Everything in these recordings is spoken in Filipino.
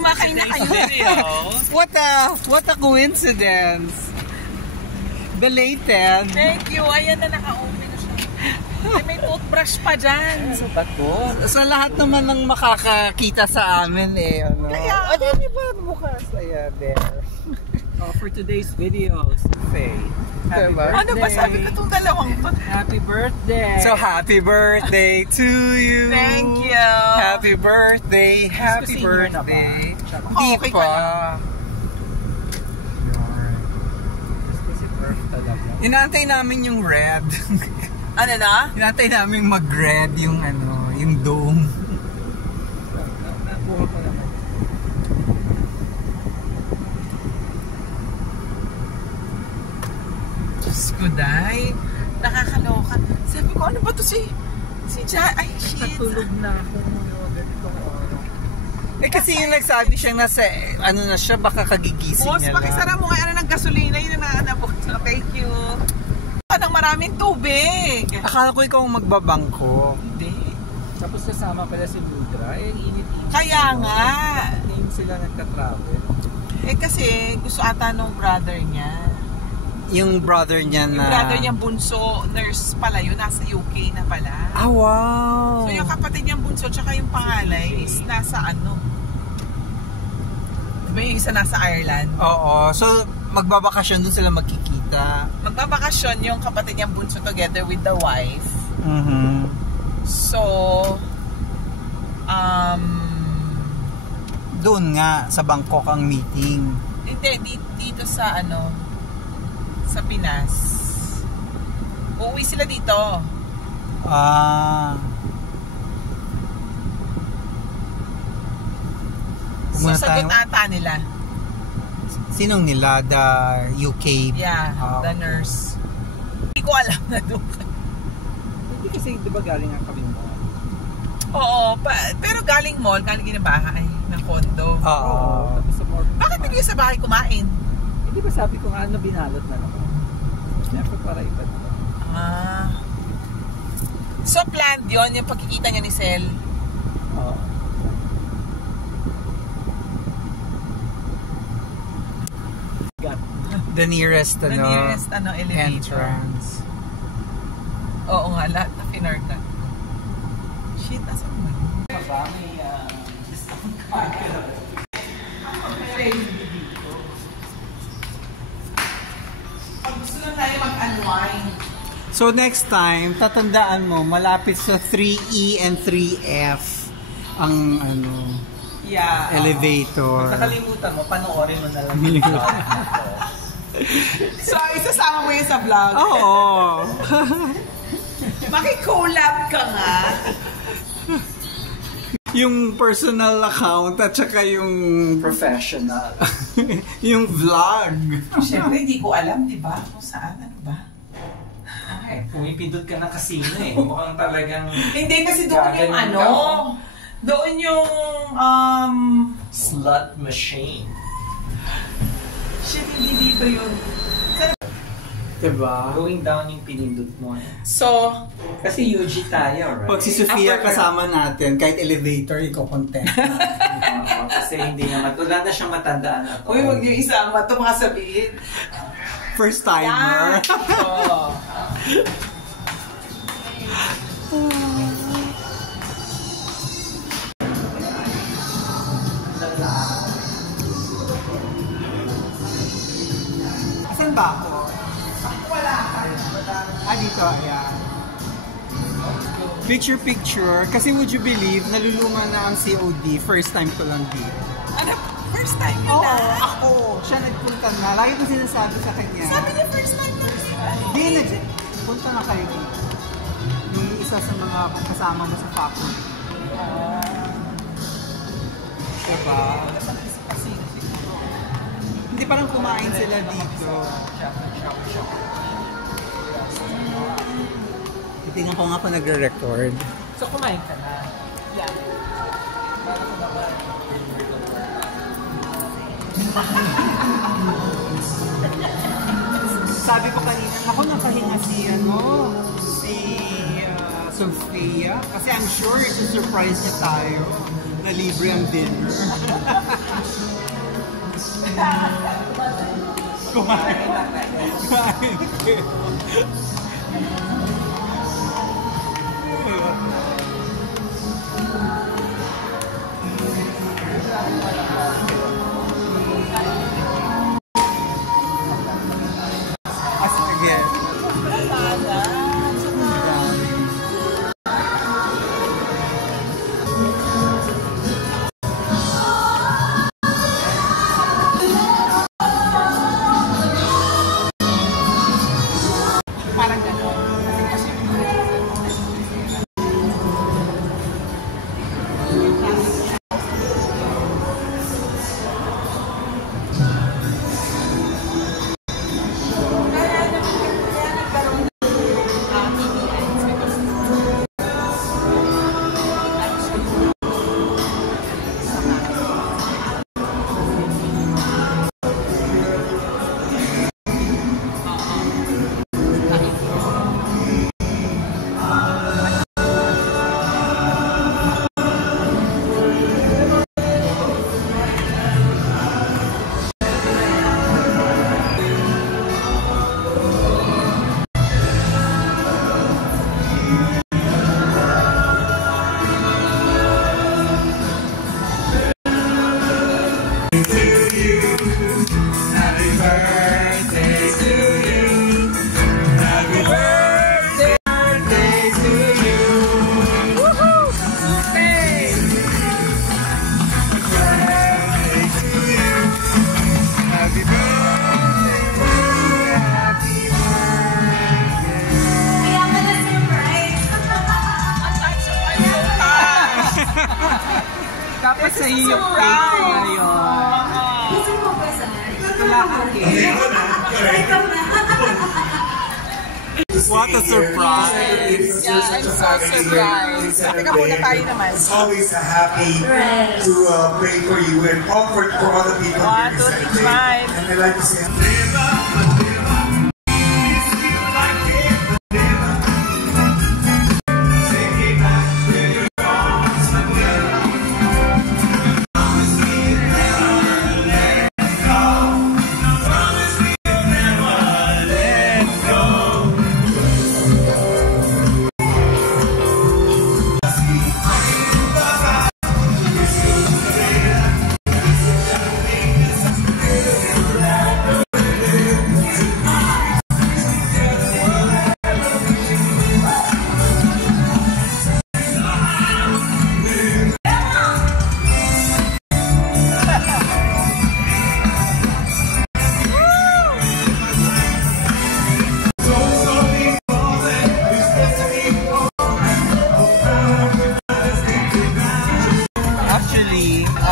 Sumakay na kayo. What a coincidence. Belated. Thank you. Ayan na, naka-open na siya. May toothbrush pa dyan. Sa bato. Sa lahat naman ng makakakita sa amin eh. Ano? Kaya, ano ba bukas? Ayan, there. For today's videos, Faye. Happy birthday. Ano ba sabi ko itong dalawang to? Happy birthday. So happy birthday to you. Thank you. Happy birthday. Happy birthday. Okay pa. Inaantay namin yung red. Ano na? Inaantay namin mag-red yung ano, yung dome. Diyos ko, Day. Nakakaloka. Sabi ko, ano ba to si Ja? Ay, shit. Natulog na ako. Kasi yung nagsabi siyang nasa, ano na siya, baka kagigising Boss, niya lang. pakisara mo nga ng gasolina. Yun na naabot. Thank you. Anong maraming tubig. Akala ko ikaw ang magbabangko. Hindi. Tapos kasama pala si Budra. Eh, init-init. Kaya nga. Name sila nagka-travel. Eh kasi gusto ata nung brother niya. Yung brother niya na... Yung brother niyang bunso, nurse pala yun. Nasa UK na pala. Ah, wow! So yung kapatid niyang bunso tsaka yung pangalay is nasa ano? Diba yung isa nasa Ireland? Oo. So magbabakasyon dun sila magkikita. Magbabakasyon yung kapatid niyang bunso together with the wife. So, doon nga sa Bangkok ang meeting. Hindi, dito sa ano, sa Pinas. Uuwi sila dito. So, sagot ata nila. Sinong nila? The UK? Yeah, the nurse. Hindi ko alam na doon. Hindi kasi di ba galing ang kami mo? Oo, pero galing mall, galing kinabahay ng condo. Oo. Bakit hindi sa bahay kumain? Hindi ba sabi ko nga binalot na naman? Siyempre para iba na. So planned yun, yung pagkikita niya ni Sel? Oo. The nearest elevator. Entrance. Oo nga, lahat na pinarta. Shit, asan mo? Gusto lang tayo mag-unwind. So next time, tatandaan mo, malapit sa 3E and 3F ang ano, elevator. Kung nakalimutan mo, panoorin mo na lang. So, isasama mo yun sa vlog? Oo. Maki-collab ka nga. Yung personal account at saka yung Professional. yung vlog. Siyempre, hindi ko alam, di ba? Kung saan, ano ba? Ay, pumipindot ka ng casino eh. Mukhang talagang... Hindi, kasi doon yung ano. Doon yung, slot machine. shit, hindi dito yun. Diba? Going down yung pinindot mo eh. So, Kasi UG tayo, right? Pag si Sofia kasama natin, kahit elevator, ikaw content. Oo, kasi hindi naman. Wala na siyang matandaan na to. uy, huwag niyo isama ito makasabihin. First timer. Oo. Saan ba ako? Dito, ayan. Picture. Kasi would you believe, naluluma na ang COD. First time ko lang dito. Ano? First time yun Oo, na? ako. Siya nagpunta na. Lagi ko sinasabi sa kanya. Sabi niya first time lang siya. Di, punta na kayo dito. Yung isa sa mga kasama mo sa faculty. Diba? Hindi parang kumain sila dito. Tingnan ko nga pa nagre-record. So, kumain ka na. Yeah. Sabi ko kanina, ako nakahinga si Sofia. Kasi I'm sure surprise niya tayo. Na libre ang dinner. Kumain. Kumain. As again. Parang gano'n. Dapat sa iyo yung cake ngayon. Wala kang cake. What a surprise! Yeah, I'm so surprised. Teka muna tayo naman. It's always happy to pray for you and comfort for other people. 1, 2, 3, 5. And I like to say,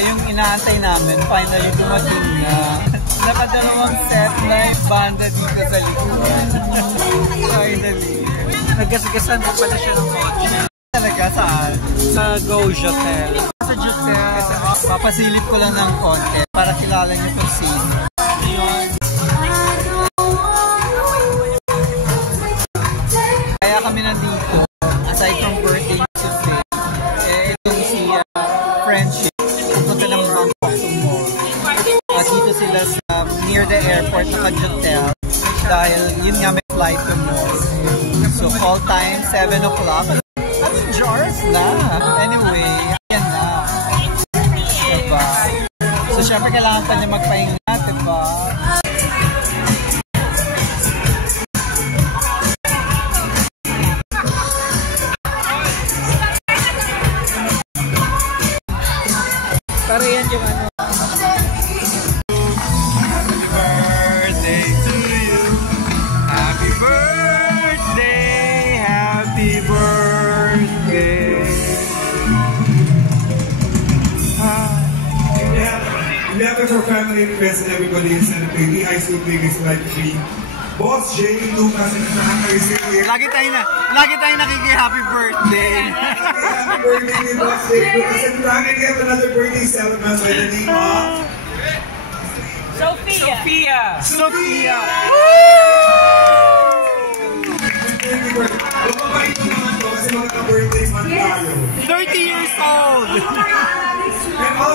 yung inaantay namin, finally dumating na. Nakadalawang set live banda dito sa likod. Finally. Naggasgasan pa pala siya ng kotse. Talaga saan? Sa Go Hotel. Sa Hotel. Kasi papasilip ko lang ng konti para kilala niyo kung sino. Yun. Kaya kami nandito, aside from birthday ni Sophie, itong si Friendship. Punta ng Bangkok Mall. At dito sila sa near the airport na Hotel. Dahil yun nga may flight to mall. So call time 7 o'clock. At jars na. Anyway, yan na. Diba? So syempre kailangan pa niya magpahinga, diba? Para yan yung ano. Happy birthday to you. Happy birthday. Happy birthday. we have our family and friends and everybody in celebrating. I so big is like me. Boss Jay, Lucas, and receive here. Lagi tayo nakiki-happy birthday. Happy birthday to Boss Jay, Lucas, and we have another birthday celebrant by the name of Sophia! Sophia! Mababait mo naman to kasi mga ka-birthday man tayo. 30 years old!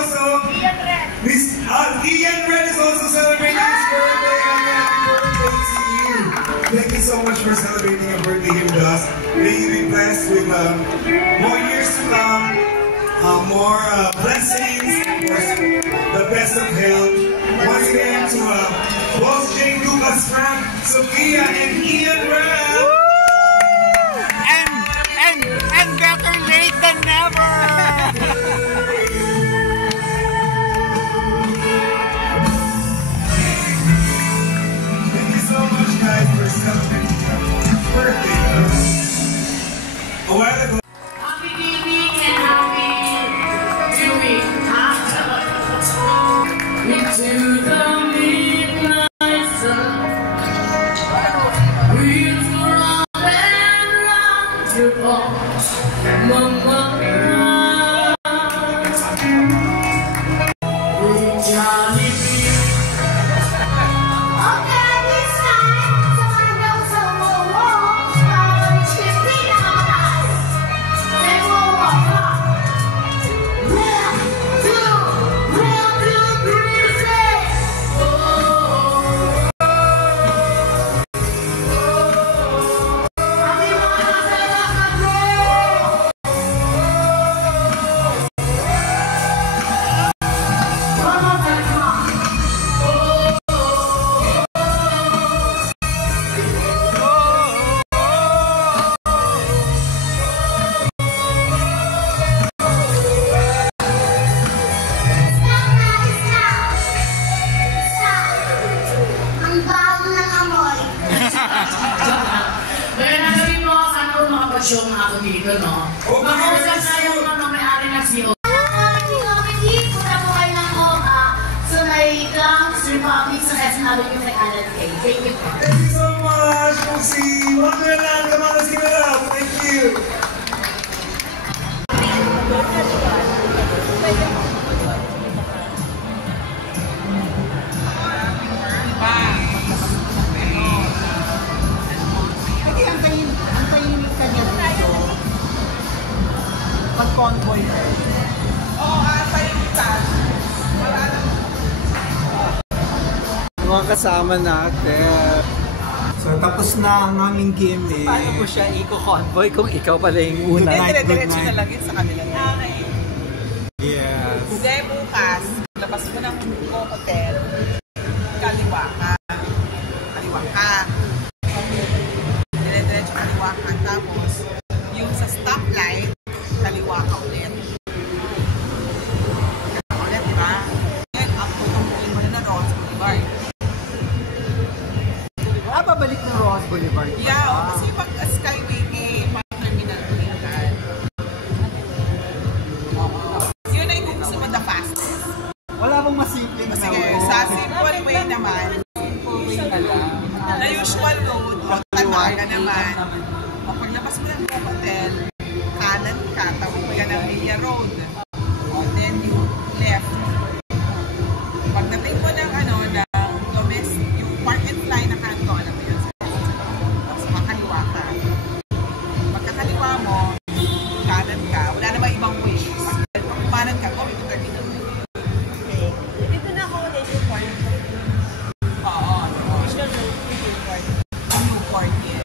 also, Ian Red is also celebrating his birthday. Happy birthday to you. Thank you so much for celebrating your birthday here with us. May you be blessed with more years to come, more blessings, the best of health. Once again to Boss J, Lucas, Frank, Sophia, and Ian Red. And better late than never! Thank you so much, guys, for celebrating your birthday. A while ago. Happy evening and happy viewing. Into the midnight sun, wheels go round and round your ball, Mama. Johnny B. Okay, this time, someone knows how to walk. It's 15 hours. They will walk up. 1, 2, 3, say. Happy birthday, one more time, come on. Ang bago ng amoy. Kaya nagawin mo, sana ko makapag-show nga ako dito, no? Makausap na yung may-ari ng CEO. So, may Clowns Republic sa Quezon Avenue sa Canada. Thank you. Thank you so much, Lucy. Wonderland, come on, let's give it up. Thank you. Hindi, ang tahimik ka niya dito. Pag-convoy ka. Oo, tahimik ka. Wala nang... Mga kasama natin. So, tapos na ang aming game eh. Paano ko siya i-convoy kung ikaw pala yung una? Dire-diretso na lang yun sa kanila. Okay. Yes. Hindi, bukas, labas mo ng hotel, kaliwa ka. Kaliwa ka. Dire-diretso kaliwa ka. Tapos, yung sa stoplight, kaliwa ka ulit. Kaliwa ka ulit, di ba? Then, up to tungkulin mo na Ross Boulevard. Babalik ng Ross Boulevard. Yeah, kasi pag Skyway kay Terminal Boulevard. Yun ay kung gusto mo the fastest. Wala bang masimpleng na Sige, sa simple way naman, na usual road, o Tanaga naman, o paglabas mo ng hotel, kanan ka, tapos ka ng Linya Road. O then you left. Pagdating mo ng ng domestic, yung park and fly na kanto, alam mo yun, tapos makaliwa ka. Pagkakaliwa mo, kanan ka, wala namang ibang way. Pag kumanan ka, going to Terminal. Dito na ako ulit yung point. Oo. Newport, yes.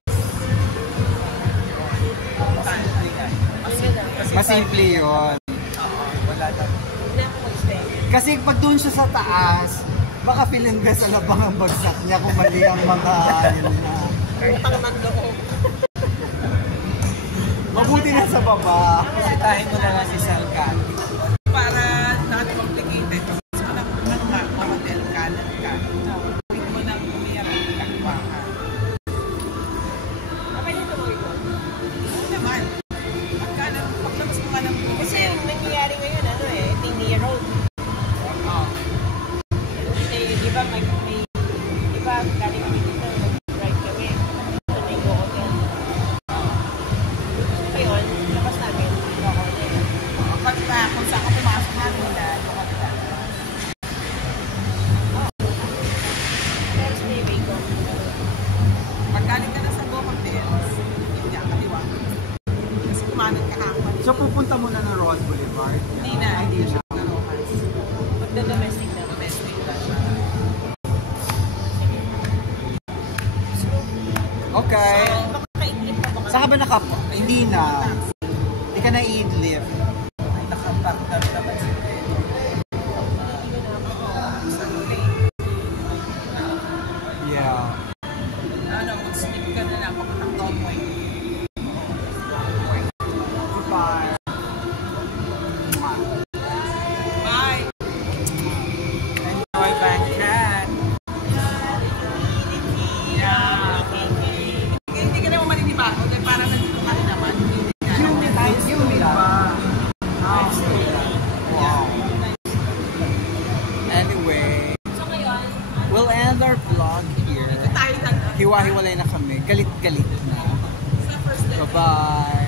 Masimple yun. Wala daw. Na ako mag-stay. Kasi pag doon siya sa taas, baka pilin ka sa labang ang bagsak niya kung mali ang mga yun na. Utang ng loob. Mabuti na sa baba. Sitahin mo na nga si Salcan. Para not complicated. Gusto mo ng hotel, kanan ka. Gusto mo ng umiyak, kaliwa ka. Okay dito mo ito. Oo naman. Paglabas mo nga ng Kasi yung nangyayari ngayon, Tingy Road. Oo. Kasi, di ba, di ba, galing kami dito, right kami. Ito na yung hotel. Ngayon, labas namin, hotel. Kung saan ka pumasok namin na, Pero sa may ko. pag galing ka na sa Go Hotels, hindi ang kaliwa. Kasi kumanan ka kakuan. So pupunta mo na ng Ross Boulevard. Hindi na, hindi siya. Baka kaidlip pa baka. Saan ka ba Hindi na. Hindi ka na idlip. Nakapaktap naman si Pedro. Yeah. Mag-sleep ka na lang papuntang Donway. Goodbye. Bye! Enjoy Bangkok. Hindi ka naman maninibago dahil parang nandito ka rin naman. Humid pa. Wow. Anyway, we'll end our vlog here. Tayo na. Hiwa-hiwalay na kami. Galit-galit na. Sa first day. Bye-bye.